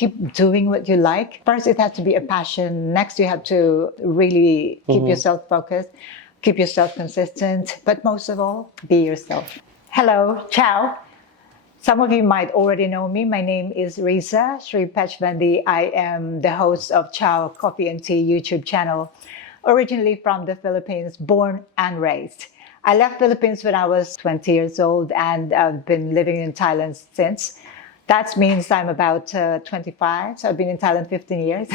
keep doing what you like. First, it has to be a passion. Next, you have to really keep yourself focused, keep yourself consistent, but most of all, be yourself. Hello, ciao. Some of you might already know me. My name is Riza Sripetchvandee. I am the host of Chow Coffee and Tea YouTube channel, originally from the Philippines, born and raised. I left Philippines when I was 20 years old, and I've been living in Thailand since. That means I'm about 25, so I've been in Thailand 15 years.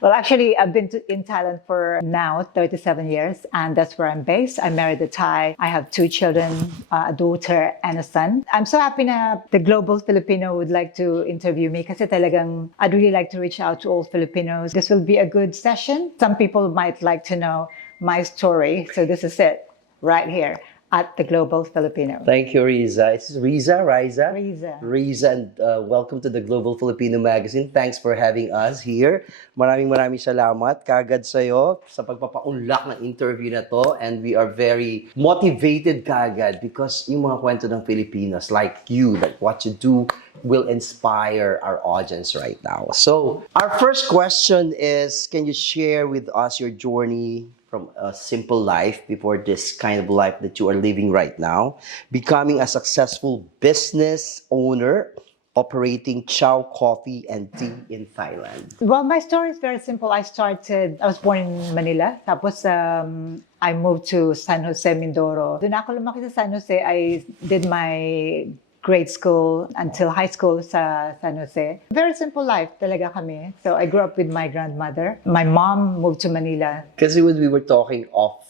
Well, actually, I've been in Thailand for now 37 years, and that's where I'm based. I married a Thai. I have 2 children, a daughter and a son. I'm so happy that the Global Filipino would like to interview me kasi talagang I'd really like to reach out to all Filipinos. This will be a good session. Some people might like to know my story, so this is it right here at the Global Filipino. Thank you, Riza. It's Riza. Riza, and welcome to the Global Filipino Magazine. Thanks for having us here. Maraming salamat kagad sa'yo sa pagpapaunlak ng interview na to. And we are very motivated kagad because yung mga kwento ng Filipinos like you, like what you do, will inspire our audience right now. So, our first question is, can you share with us your journey from a simple life before this kind of life that you are living right now, becoming a successful business owner, operating Chow Coffee and Tea in Thailand? well, my story is very simple. I was born in Manila. Tapos, I moved to San Jose, Mindoro. Doon ako lumaki sa San Jose. I did my grade school until high school sa San Jose. Very simple life talaga kami. So I grew up with my grandmother. My mom moved to Manila. Kasi when we were talking off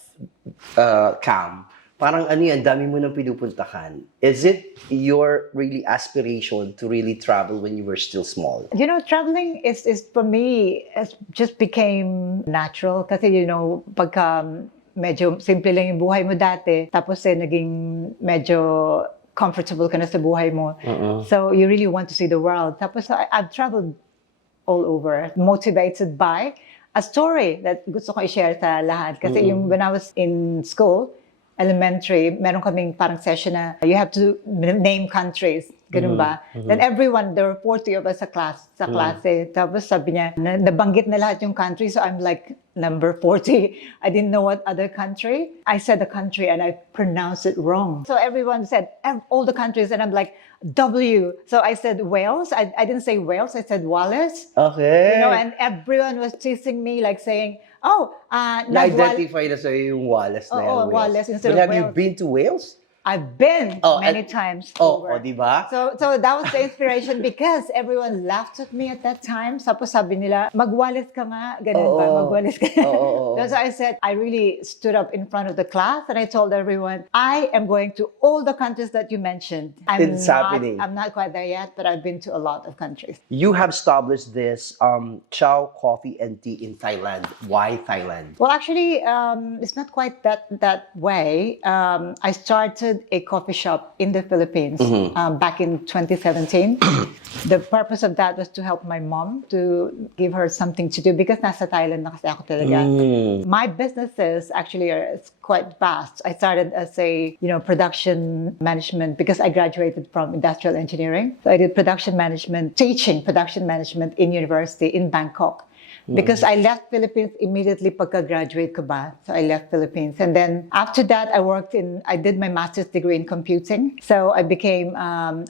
cam, parang dami mo nang pinupuntahan. Is it your really aspiration to really travel when you were still small? You know, traveling is for me, it just became natural. Kasi pagka medyo simple lang yung buhay mo dati, tapos naging medyo comfortable ka na sa buhay mo. So you really want to see the world. Tapos I've traveled all over, motivated by a story that gusto ko i-share sa lahat. Kasi when I was in school, elementary, meron kaming parang session na you have to name countries. Ganun ba? Then everyone, there were 40 of us sa klase. Tapos sabi niya, nabanggit na lahat yung country. So I'm like, number 40. I didn't know what other country. I said the country and I pronounced it wrong. So everyone said, all the countries. And I'm like, W. So I said Wales. I didn't say Wales. I said Wallace. Okay. And everyone was teasing me, like saying, na-identify na sa'yo yung Wallace na yan, Wallace instead But of have you Wales. been to Wales? I've been many times over. Diba? So that was the inspiration because everyone laughed at me at that time. Tapos sabi nila, magwalis ka nga, ganun ba? Magwalis ka. So I said, I really stood up in front of the class and I told everyone, I am going to all the countries that you mentioned. It's happening. I'm not quite there yet, but I've been to a lot of countries. You have established this Chow Coffee and Tea in Thailand. Why Thailand? Well, actually, it's not quite that way. I started a coffee shop in the Philippines back in 2017. The purpose of that was to help my mom, to give her something to do because nasa Thailand na kasi ako talaga. My businesses actually are quite vast. I started as a production management because I graduated from industrial engineering. So I did production management, teaching production management in university in Bangkok. Because I left Philippines immediately pagka-graduate ko ba. So I left Philippines. And then after that, I did my master's degree in computing. So I became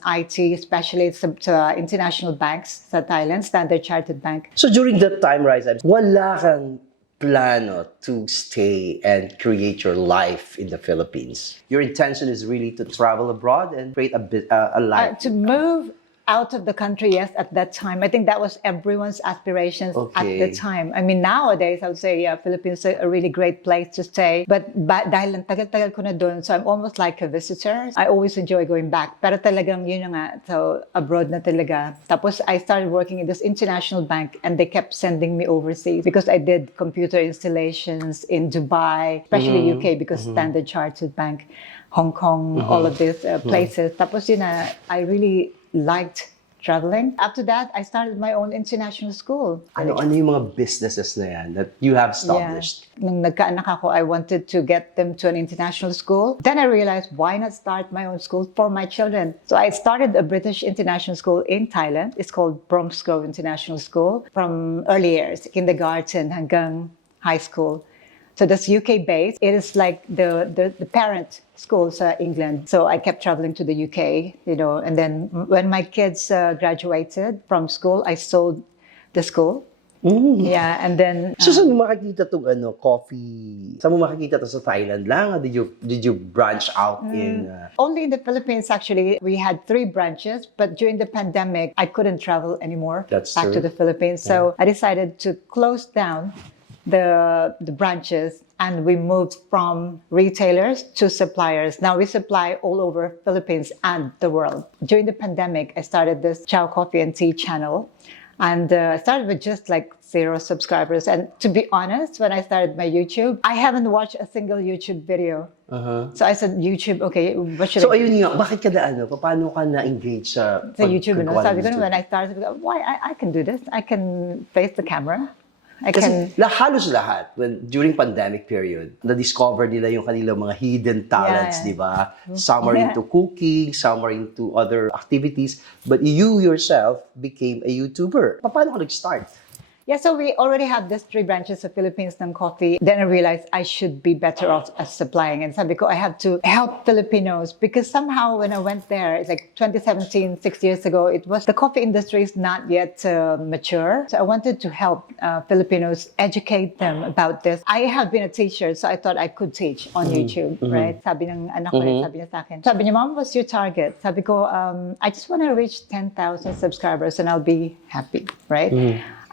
IT specialist sa international banks sa Thailand, Standard Chartered Bank. So during that time, Riza, wala kang plano to stay and create your life in the Philippines? Your intention is really to travel abroad and create a life? To move out of the country, yes, at that time. I think that was everyone's aspirations at the time. I mean, nowadays, I would say, Philippines is a really great place to stay. But dahil lang tagal-tagal ko na doon, so I'm almost like a visitor. I always enjoy going back. Pero talagang yun na nga, so abroad na talaga. Tapos I started working in this international bank and they kept sending me overseas because I did computer installations in Dubai, especially UK because Standard Chartered Bank, Hong Kong, all of these places. Tapos yun na, I really liked traveling. After that, I started my own international school. Ano yung mga businesses na yan that you have established? Yeah. Nung nagkaanak ako, I wanted to get them to an international school. Then I realized, why not start my own school for my children? So I started a British international school in Thailand. It's called Bromsgrove International School. From early years, kindergarten hanggang high school. So that's UK-based. It is like the parent school sa England. So I kept traveling to the UK, and then when my kids graduated from school, I sold the school. Yeah, and then... So saan mo makikita itong coffee? Saan mo makikita ito sa Thailand lang? Did you branch out in... Only in the Philippines, actually. We had 3 branches, but during the pandemic, I couldn't travel anymore back to the Philippines. So I decided to close down the branches, and we moved from retailers to suppliers. Now we supply all over Philippines and the world. During the pandemic, I started this Chow Coffee and Tea channel, and I started with just like 0 subscribers. And to be honest, when I started my YouTube, I haven't watched a single YouTube video. So I said, YouTube, okay, what should I do? So ayun nga, bakit ka paano ka na-engage sa YouTube? Sabi ko, when I started, why I can do this? I can face the camera. Kasi halos lahat, during pandemic period, na-discover nila yung kanilang mga hidden talents, di ba? Some are into cooking, some are into other activities, but you yourself became a YouTuber. Paano ka nag-start? Yeah, so we already have these 3 branches of Philippines ng coffee. Then I realized I should be better off as supplying. And sabi ko, I have to help Filipinos, because somehow when I went there, it's like 2017, 6 years ago, the coffee industry is not yet mature. So I wanted to help Filipinos, educate them about this. I have been a teacher, so I thought I could teach on YouTube, right? Sabi ng anak ko, sabi niya sa akin. Sabi niya, Mom, what's your target? Sabi ko, I just want to reach 10,000 subscribers and I'll be happy, right?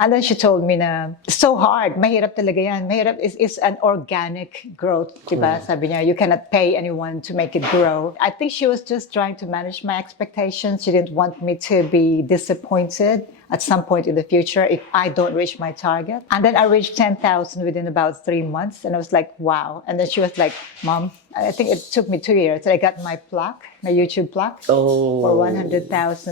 And then she told me na, it's so hard, mahirap talaga yan. Mahirap is an organic growth, diba? Sabi niya, you cannot pay anyone to make it grow. I think she was just trying to manage my expectations. She didn't want me to be disappointed at some point in the future if I don't reach my target. And then I reached 10,000 within about 3 months. And I was like, wow. And then she was like, Mom, I think it took me 2 years. I got my plaque, my YouTube plaque for 100,000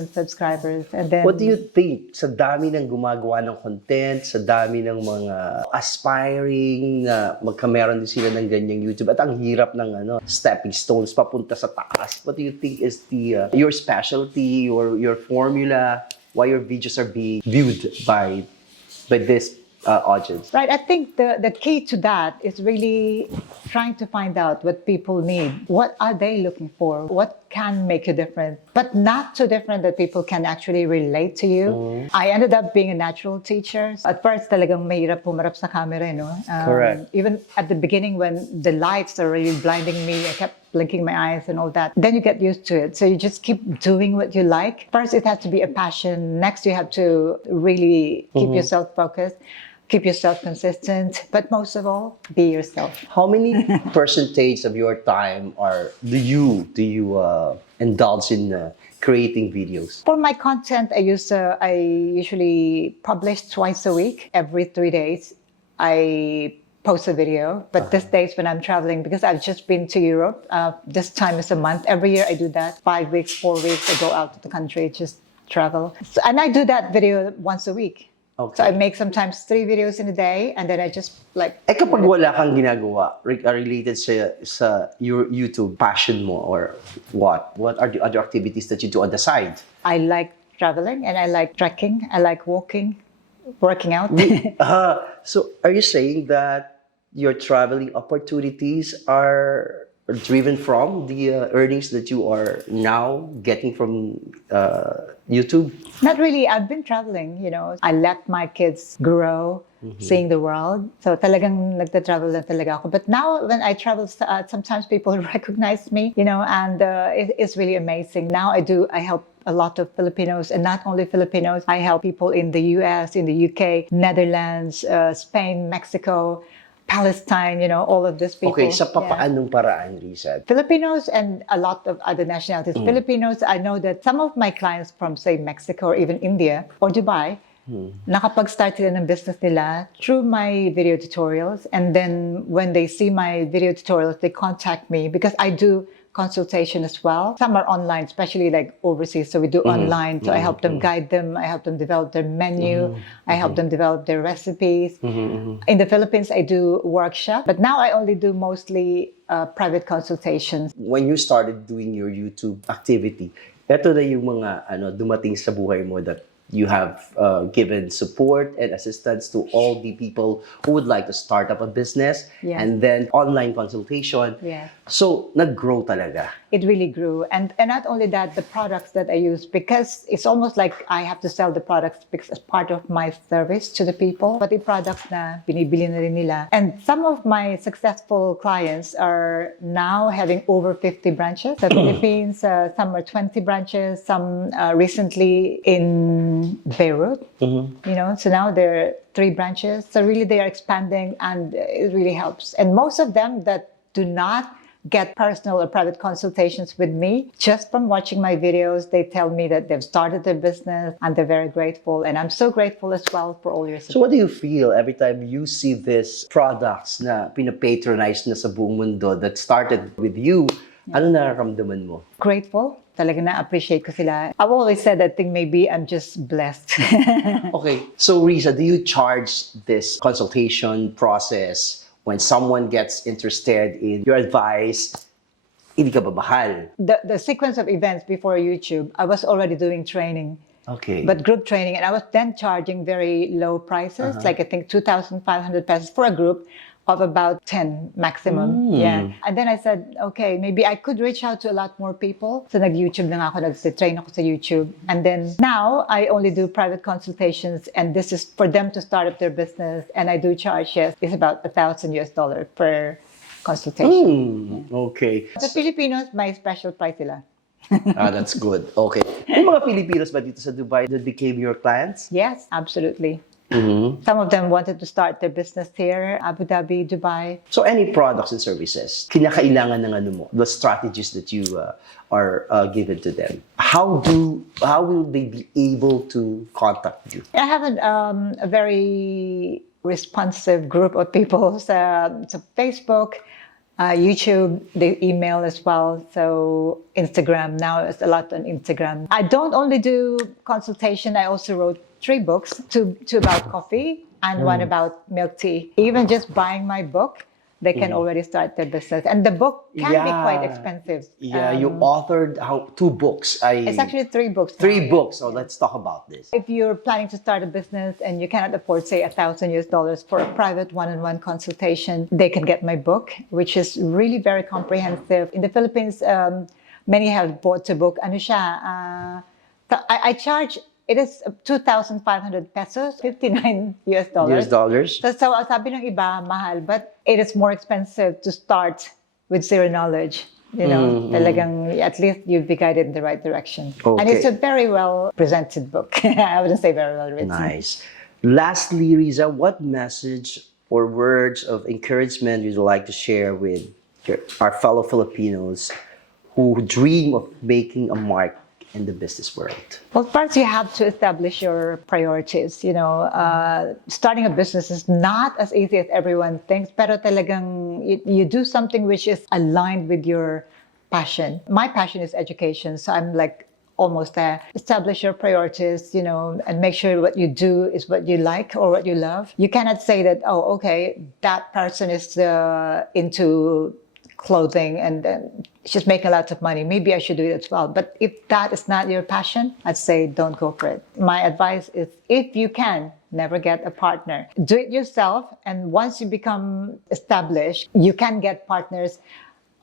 subscribers. And then... What do you think sa dami ng gumagawa ng content, sa dami ng mga aspiring na magkameron din sila ng ganyang YouTube, at ang hirap ng stepping stones papunta sa taas? What do you think is your specialty or your formula? Why your videos are being viewed by this audience? Right. I think the key to that is really trying to find out what people need. What are they looking for? What can make you different, but not so different that people can actually relate to you. I ended up being a natural teacher. At first, talagang mahirap pumarap sa camera, Correct. Even at the beginning when the lights are really blinding me, I kept blinking my eyes and all that. Then you get used to it. So you just keep doing what you like. First, it has to be a passion. Next, you have to really keep yourself focused. Keep yourself consistent, but most of all, be yourself. How many percentage of your time do you indulge in creating videos? For my content, I usually publish twice a week. Every 3 days, I post a video. But these days when I'm traveling, because I've just been to Europe, this time is a month. Every year I do that. 5 weeks, 4 weeks, I go out of the country, just travel. And I do that video once a week. Okay. So I make sometimes 3 videos in a day, and then I just like... Kapag wala kang ginagawa related sa your YouTube passion mo, or what are the other activities that you do on the side? I like traveling, and I like trekking, I like walking, working out. So are you saying that your traveling opportunities are driven from the earnings that you are now getting from YouTube? Not really. I've been traveling, I let my kids grow, seeing the world. So talagang nagta-travel na talaga ako. But now when I travel, sometimes people recognize me, and it's really amazing. Now I help a lot of Filipinos, and not only Filipinos. I help people in the US, in the UK, Netherlands, Spain, Mexico, Palestine, all of these people. Okay, sa papaanong paraan, Riza? Filipinos and a lot of other nationalities. Filipinos, I know that some of my clients from, say, Mexico or even India or Dubai, nakapag-start sila ng business nila through my video tutorials. And then when they see my video tutorials, they contact me because I do consultation as well. Some are online, especially like overseas. So we do online. So I help them guide them. I help them develop their menu. I help them develop their recipes. In the Philippines, I do workshop. But now I only do mostly private consultations. When you started doing your YouTube activity, eto na yung mga dumating sa buhay mo that you have given support and assistance to all the people who would like to start up a business, and then online consultation. So, nag-grow talaga. It really grew. And not only that, the products that I use, because it's almost like I have to sell the products because it's part of my service to the people. Pati products na binibili na rin nila. And some of my successful clients are now having over 50 branches. The Philippines, some are 20 branches, some recently in Beirut, so now there are 3 branches. So really they are expanding and it really helps. And most of them that do not get personal or private consultations with me, just from watching my videos, they tell me that they've started their business and they're very grateful. And I'm so grateful as well for all your support. So what do you feel every time you see these products na pinapatronize na sa buong mundo that started with you? Ano nararamdaman mo? Grateful. Talaga na-appreciate ko sila. I've always said that thing, maybe I'm just blessed. Okay. So, Riza, do you charge this consultation process when someone gets interested in your advice? Hindi ka ba mahal? The sequence of events before YouTube, I was already doing training. Okay. But group training. And I was then charging very low prices, like I think 2,500 pesos for a group of about 10 maximum. And then I said, okay, maybe I could reach out to a lot more people. So nag-YouTube na nga ako, nag-train ako sa YouTube. And then now I only do private consultations, and this is for them to start up their business. And I do charge, it's about $1,000 per consultation. Okay. Sa Filipinos, may special price sila. That's good. Okay. May mga Filipinos ba dito sa Dubai that became your clients? Yes, absolutely. Some of them wanted to start their business here, Abu Dhabi, Dubai. So any products and services, kinakailangan ng ano mo, the strategies that you are given to them. How will they be able to contact you? I have a very responsive group of people sa Facebook, YouTube, they email as well. So Instagram, now it's a lot on Instagram. I don't only do consultation, I also wrote 3 books, two about coffee and one about milk tea. Even just buying my book, they can already start their business. And the book can be quite expensive. You authored 2 books. It's actually 3 books. 3 books. So let's talk about this. If you're planning to start a business and you cannot afford, say, $1,000 for a private one-on-one consultation, they can get my book, which is really very comprehensive. In the Philippines, many have bought the book. Ano siya? I charge. It is 2,500 pesos, $59. So sabi ng iba, mahal, but it is more expensive to start with zero knowledge. Talagang at least you'll be guided in the right direction. Okay. And it's a very well presented book. I wouldn't say very well written. Nice. Lastly, Riza, what message or words of encouragement would you like to share with our fellow Filipinos who dream of making a mark in the business world? Well, first you have to establish your priorities. Starting a business is not as easy as everyone thinks, pero talagang you do something which is aligned with your passion. My passion is education, so I'm like almost there. Establish your priorities, and make sure what you do is what you like or what you love. You cannot say that, oh, okay, that person is into clothing and she's making lots of money. Maybe I should do it as well. But if that is not your passion, I'd say don't go for it. My advice is, if you can, never get a partner. Do it yourself. And once you become established, you can get partners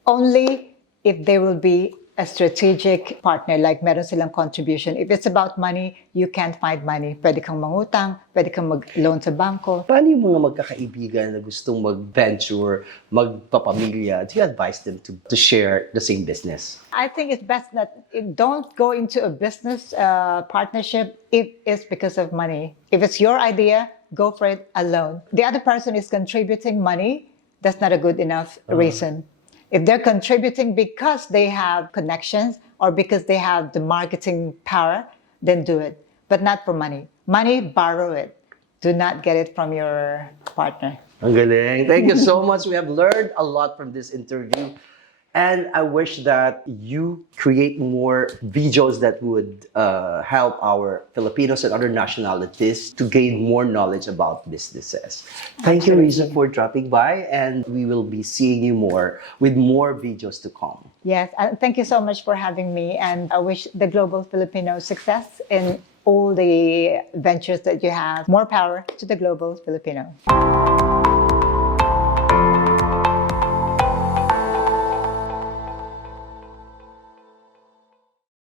only if they will be a strategic partner, like meron silang contribution. If it's about money, you can't find money. Pwede kang mangutang, pwede kang mag-loan sa bangko. Paano yung mga magkakaibigan na gustong mag-venture, magpapamilya? Do you advise them to share the same business? I think it's best that don't go into a business partnership if it's because of money. If it's your idea, go for it alone. The other person is contributing money, that's not a good enough reason. If they're contributing because they have connections or because they have the marketing power, then do it. But not for money. Money, borrow it. Do not get it from your partner. Ang galing. Thank you so much. We have learned a lot from this interview. And I wish that you create more videos that would help our Filipinos and other nationalities to gain more knowledge about businesses. Thank you, Riza, Absolutely. for dropping by, and we will be seeing you more with more videos to come. Yes, thank you so much for having me. And I wish the Global Filipino success in all the ventures that you have. More power to the Global Filipino.